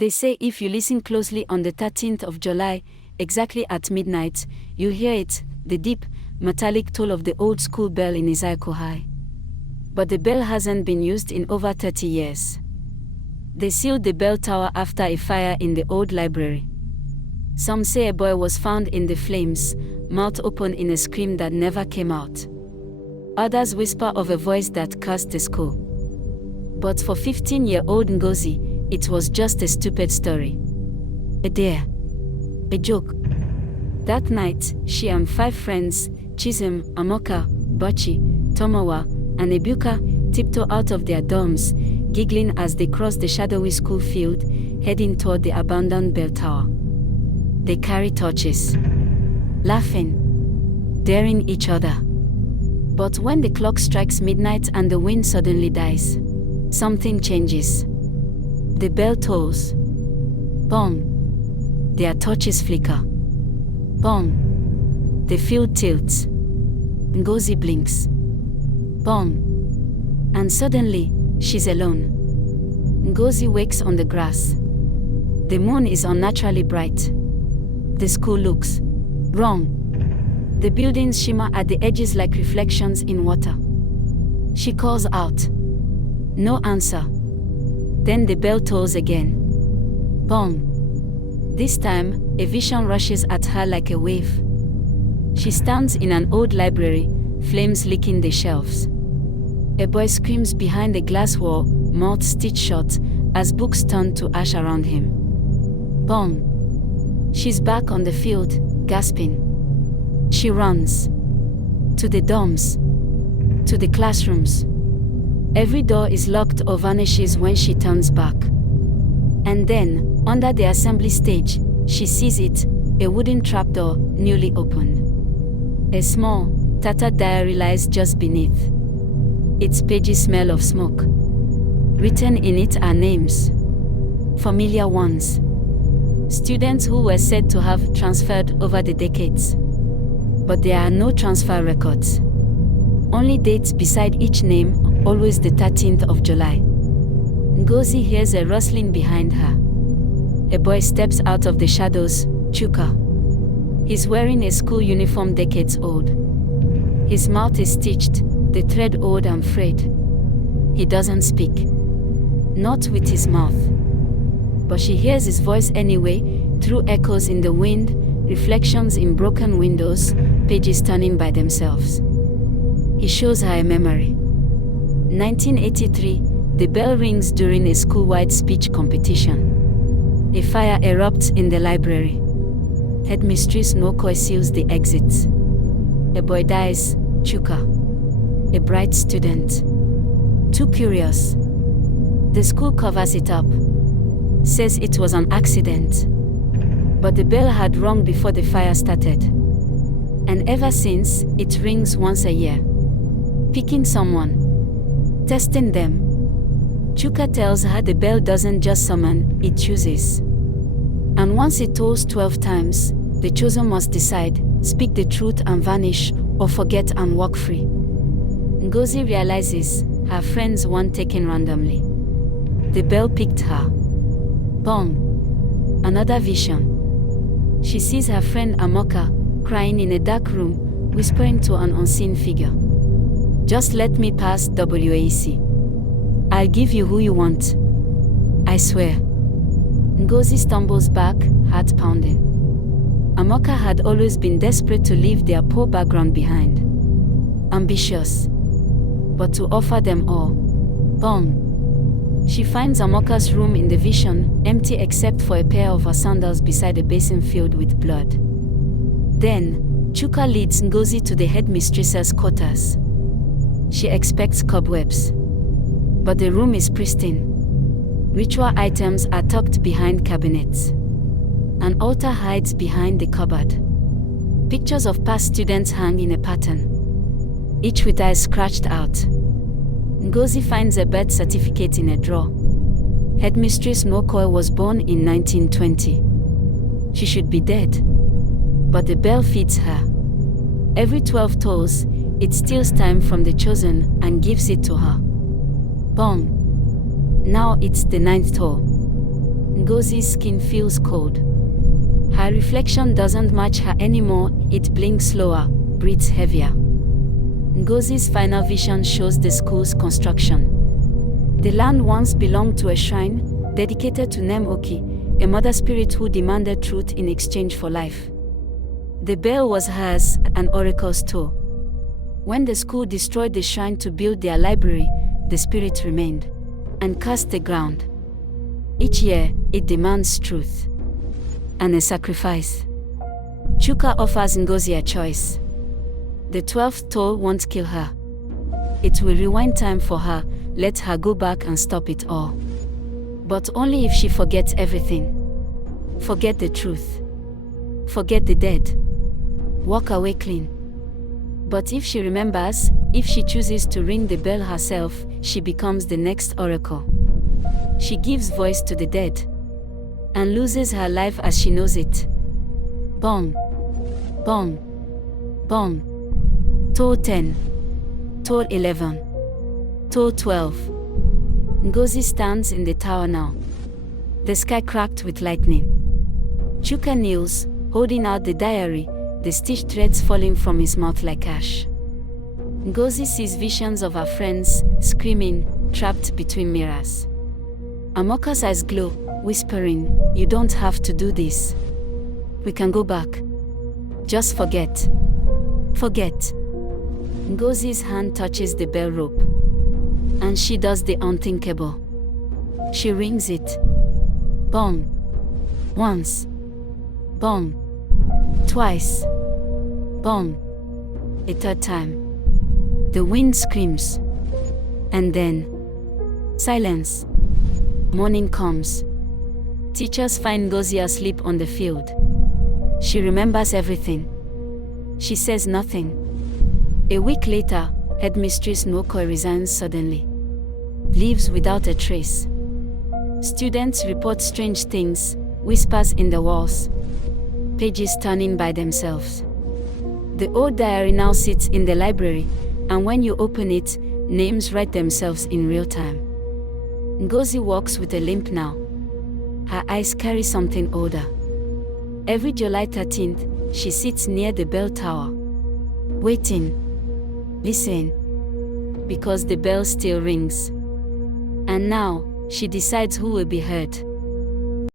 They say if you listen closely on the 13th of July, exactly at midnight, you hear it, the deep, metallic toll of the old school bell in Eziaku High. But the bell hasn't been used in over 30 years. They sealed the bell tower after a fire in the old library. Some say a boy was found in the flames, mouth open in a scream that never came out. Others whisper of a voice that cursed the school. But for 15-year-old Ngozi, it was just a stupid story. A dare. A joke. That night, she and 5 friends, Chisem, Amoka, Bachi, Tomowa, and Ebuka, tiptoe out of their dorms, giggling as they crossed the shadowy school field, heading toward the abandoned bell tower. They carry torches, laughing, daring each other. But when the clock strikes midnight and the wind suddenly dies, something changes. The bell tolls. Bong. Their torches flicker. Bong. The field tilts. Ngozi blinks. Bong. And suddenly, she's alone. Ngozi wakes on the grass. The moon is unnaturally bright. The school looks wrong. The buildings shimmer at the edges like reflections in water. She calls out. No answer. Then the bell tolls again. Bong. This time, a vision rushes at her like a wave. She stands in an old library, flames licking the shelves. A boy screams behind the glass wall, mouth stitched shut, as books turn to ash around him. Bong. She's back on the field, gasping. She runs. To the dorms. To the classrooms. Every door is locked or vanishes when she turns back. And then, under the assembly stage, she sees it, a wooden trapdoor, newly opened. A small, tattered diary lies just beneath. Its pages smell of smoke. Written in it are names. Familiar ones. Students who were said to have transferred over the decades. But there are no transfer records. Only dates beside each name, always the 13th of July. Ngozi hears a rustling behind her. A boy steps out of the shadows, Chuka. He's wearing a school uniform decades old. His mouth is stitched, the thread old and frayed. He doesn't speak. Not with his mouth. But she hears his voice anyway, through echoes in the wind, reflections in broken windows, pages turning by themselves. He shows her a memory. 1983, the bell rings during a school-wide speech competition. A fire erupts in the library. Headmistress Nokoi seals the exits. A boy dies, Chuka. A bright student. Too curious. The school covers it up. Says it was an accident. But the bell had rung before the fire started. And ever since, it rings once a year. Picking someone. Testing them. Chuka tells her the bell doesn't just summon, it chooses. And once it tolls 12 times, the chosen must decide, speak the truth and vanish, or forget and walk free. Ngozi realizes her friends weren't taken randomly. The bell picked her. Bong. Another vision. She sees her friend Amoka, crying in a dark room, whispering to an unseen figure. Just let me pass, WAC. I'll give you who you want. I swear. Ngozi stumbles back, heart pounding. Amoka had always been desperate to leave their poor background behind. Ambitious. But to offer them all. Bong. She finds Amoka's room in the vision, empty except for a pair of her sandals beside a basin filled with blood. Then, Chuka leads Ngozi to the headmistress's quarters. She expects cobwebs. But the room is pristine. Ritual items are tucked behind cabinets. An altar hides behind the cupboard. Pictures of past students hang in a pattern, each with eyes scratched out. Ngozi finds a birth certificate in a drawer. Headmistress Nokoi was born in 1920. She should be dead. But the bell feeds her. Every 12 tolls, it steals time from the chosen and gives it to her. Bong. Now it's the 9th toll. Ngozi's skin feels cold. Her reflection doesn't match her anymore, it blinks slower, breathes heavier. Ngozi's final vision shows the school's construction. The land once belonged to a shrine, dedicated to Nemoki, a mother spirit who demanded truth in exchange for life. The bell was hers, an oracle's tool. When the school destroyed the shrine to build their library, the spirit remained and cursed the ground. Each year, it demands truth and a sacrifice. Chuka offers Ngozi a choice. The 12th toll won't kill her. It will rewind time for her, let her go back and stop it all. But only if she forgets everything. Forget the truth. Forget the dead. Walk away clean. But if she remembers, if she chooses to ring the bell herself, she becomes the next oracle. She gives voice to the dead and loses her life as she knows it. Bong. Bong. Bong. Toll 10. Toll 11. Toll 12. Ngozi stands in the tower now. The sky cracked with lightning. Chuka kneels, holding out the diary, the stitched threads falling from his mouth like ash. Ngozi sees visions of her friends, screaming, trapped between mirrors. Amoka's eyes glow, whispering, "You don't have to do this. We can go back. Just forget. Forget." Ngozi's hand touches the bell rope. And she does the unthinkable. She rings it. Bong. Once. Bong. Twice. Bong. A third time. The wind screams. And then silence. Morning comes. Teachers find Ngozi asleep on the field. She remembers everything. She says nothing. A week later, Headmistress Nwoko resigns suddenly. Leaves without a trace. Students report strange things, whispers in the walls. Pages turning by themselves. The old diary now sits in the library, and when you open it, names write themselves in real time. Ngozi walks with a limp now. Her eyes carry something older. Every July 13th, she sits near the bell tower. Waiting. Listen. Because the bell still rings. And now, she decides who will be heard.